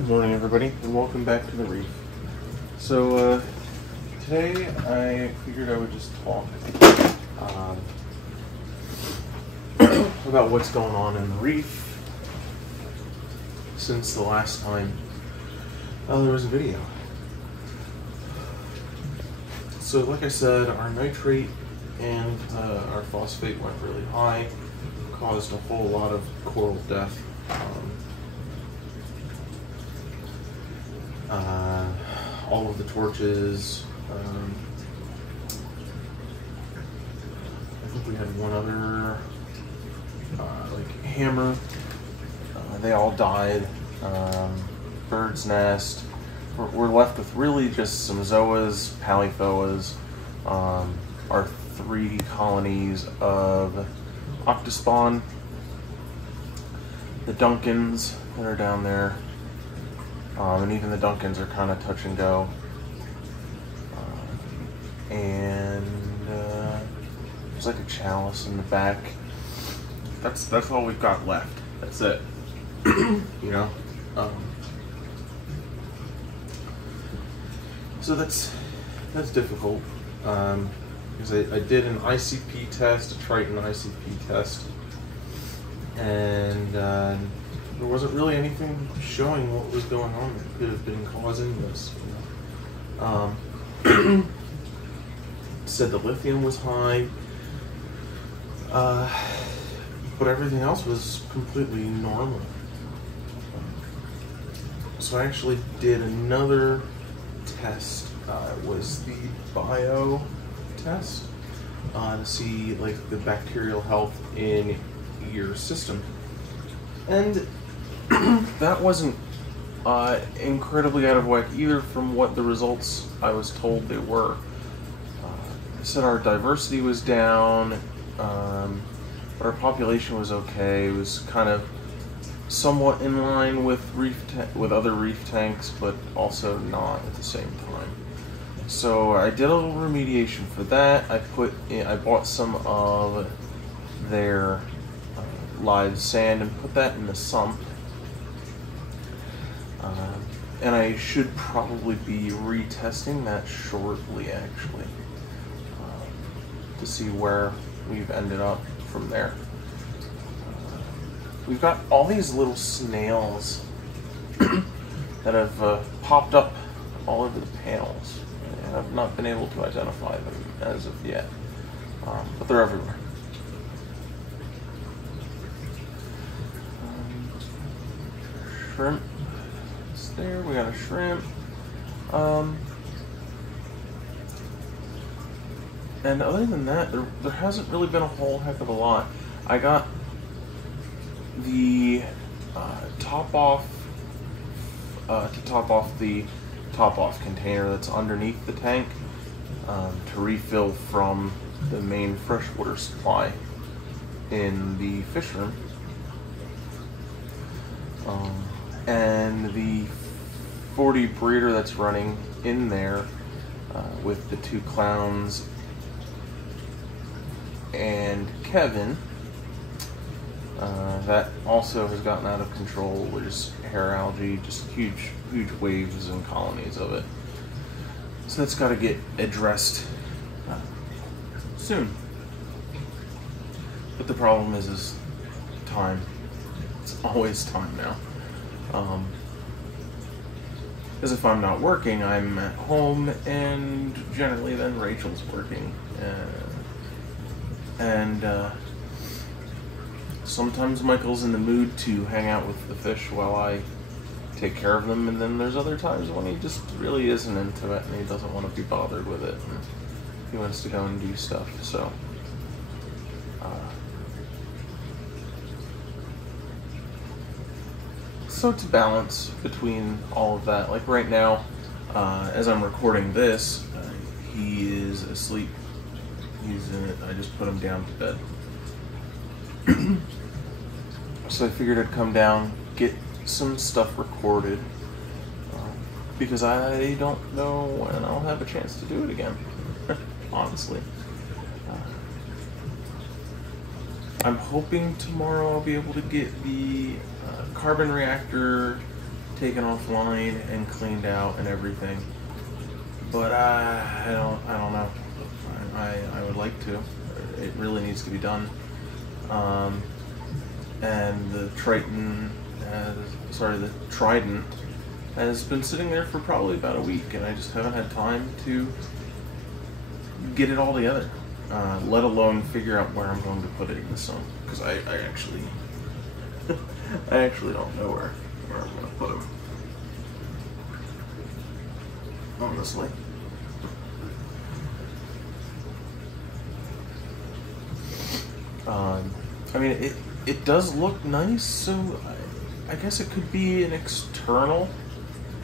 Good morning, everybody, and welcome back to the Reef. So, today I figured I would just talk about what's going on in the Reef since the last time there was a video. So, like I said, our nitrate and our phosphate went really high, caused a whole lot of coral death. All of the torches, I think we had one other, like hammer, they all died. Bird's nest, we're left with really just some zoas, polyphoas, our 3 colonies of octospawn, the Duncans that are down there. And even the Duncans are kind of touch and go. There's like a chalice in the back. That's all we've got left. That's it. You know? So that's difficult. Because I did an ICP test, a Triton ICP test. And there wasn't really anything showing what was going on that could have been causing this. Said the lithium was high, but everything else was completely normal. So I actually did another test. It was the bio test to see like the bacterial health in your system. And that wasn't incredibly out of whack either from what the results I was told they were. They said our diversity was down, but our population was okay. It was kind of somewhat in line with with other reef tanks, but also not at the same time. So I did a little remediation for that. I bought some of their live sand and put that in the sump. And I should probably be retesting that shortly, actually, to see where we've ended up from there. We've got all these little snails that have popped up all over the panels, and I've not been able to identify them as of yet, but they're everywhere. Shrimp. There, we got a shrimp. And other than that, there hasn't really been a whole heck of a lot. I got the top off the top off container that's underneath the tank to refill from the main freshwater supply in the fish room. And the 40 breeder that's running in there with the 2 clowns and Kevin, that also has gotten out of control. There's hair algae, just huge waves and colonies of it. So that's got to get addressed soon. But the problem is time. It's always time now. Because if I'm not working, I'm at home, and generally then Rachel's working. Sometimes Michael's in the mood to hang out with the fish while I take care of them, and then there's other times when he just really isn't into it and he doesn't want to be bothered with it, and he wants to go and do stuff. So to balance between all of that, like right now, as I'm recording this, he is asleep. He's in it. I just put him down to bed. So I figured I'd come down, get some stuff recorded, because I don't know when I'll have a chance to do it again, honestly. I'm hoping tomorrow I'll be able to get the carbon reactor taken offline and cleaned out and everything. But I don't know. I would like to. It really needs to be done. And the Trident has been sitting there for probably about a week, and I just haven't had time to get it all together, let alone figure out where I'm going to put it in the sun, because I actually I actually don't know where I'm going to put him, honestly. I mean, it does look nice, so I guess it could be an external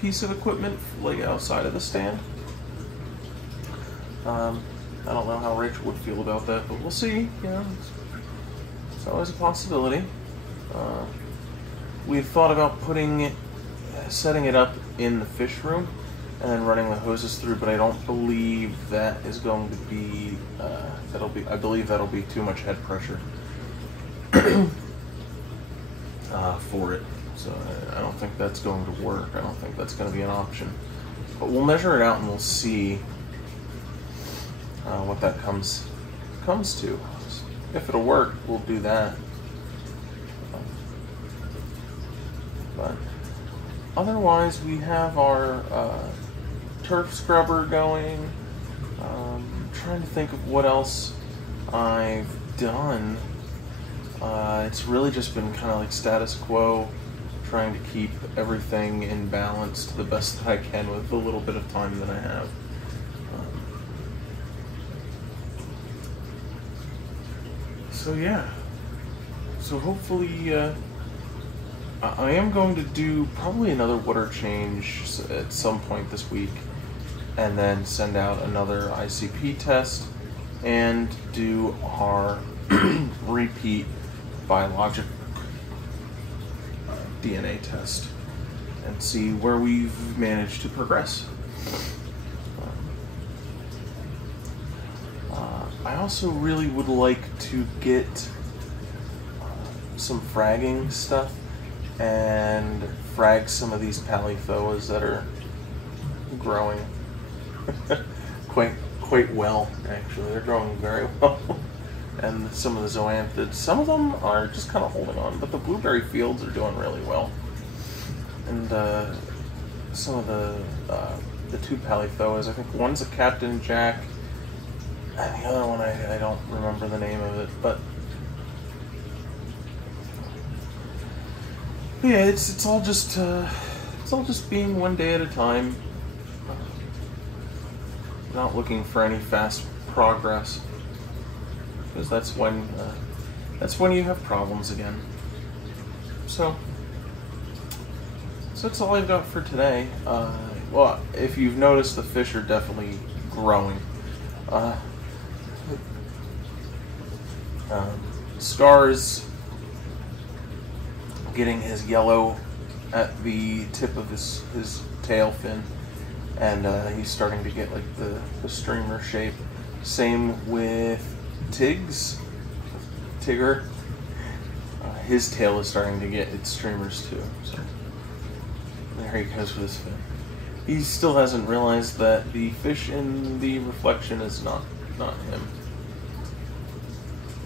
piece of equipment, like outside of the stand. I don't know how Rachel would feel about that, but we'll see. You know, it's always a possibility. We've thought about setting it up in the fish room and then running the hoses through, but I don't believe that is going to be. I believe that'll be too much head pressure for it. So I don't think that's going to work. I don't think that's going to be an option. But we'll measure it out and we'll see what that comes to. If it'll work, we'll do that. But otherwise, we have our turf scrubber going. Trying to think of what else I've done. It's really just been kind of like status quo, trying to keep everything in balance to the best that I can with the little bit of time that I have. So yeah, so hopefully I am going to do probably another water change at some point this week, and then send out another ICP test and do our repeat biologic DNA test and see where we've managed to progress. I also really would like to get some fragging stuff and frag some of these polyphoas that are growing quite well, actually. They're growing very well. And some of the zoanthids, some of them are just kind of holding on, but the blueberry fields are doing really well. And some of the two polyphoas, I think one's a Captain Jack, and the other one I don't remember the name of it, but yeah, it's all just being one day at a time. Not looking for any fast progress, because that's when you have problems again. So that's all I've got for today. Well, if you've noticed, the fish are definitely growing. Scar's getting his yellow at the tip of his tail fin, and he's starting to get like the streamer shape. Same with Tigger. His tail is starting to get its streamers too. So there he goes with his fin. He still hasn't realized that the fish in the reflection is not him.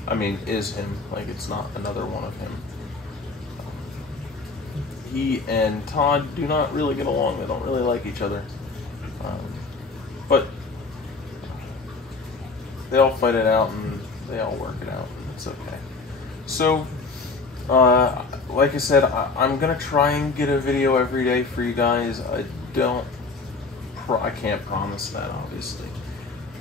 I mean, is him. Like, it's not another one of him. He and Todd do not really get along. They don't really like each other. But they all fight it out and they all work it out. It's okay. So, like I said, I'm gonna try and get a video every day for you guys. I can't promise that, obviously,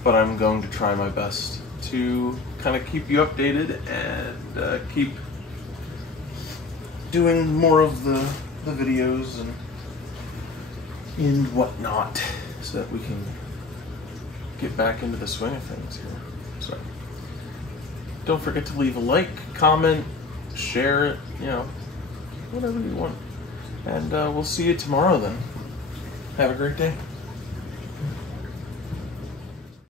but I'm going to try my best to kind of keep you updated and keep doing more of the videos and whatnot, so that we can get back into the swing of things here. So don't forget to leave a like, comment, share it, you know, whatever you want. And we'll see you tomorrow then. Have a great day.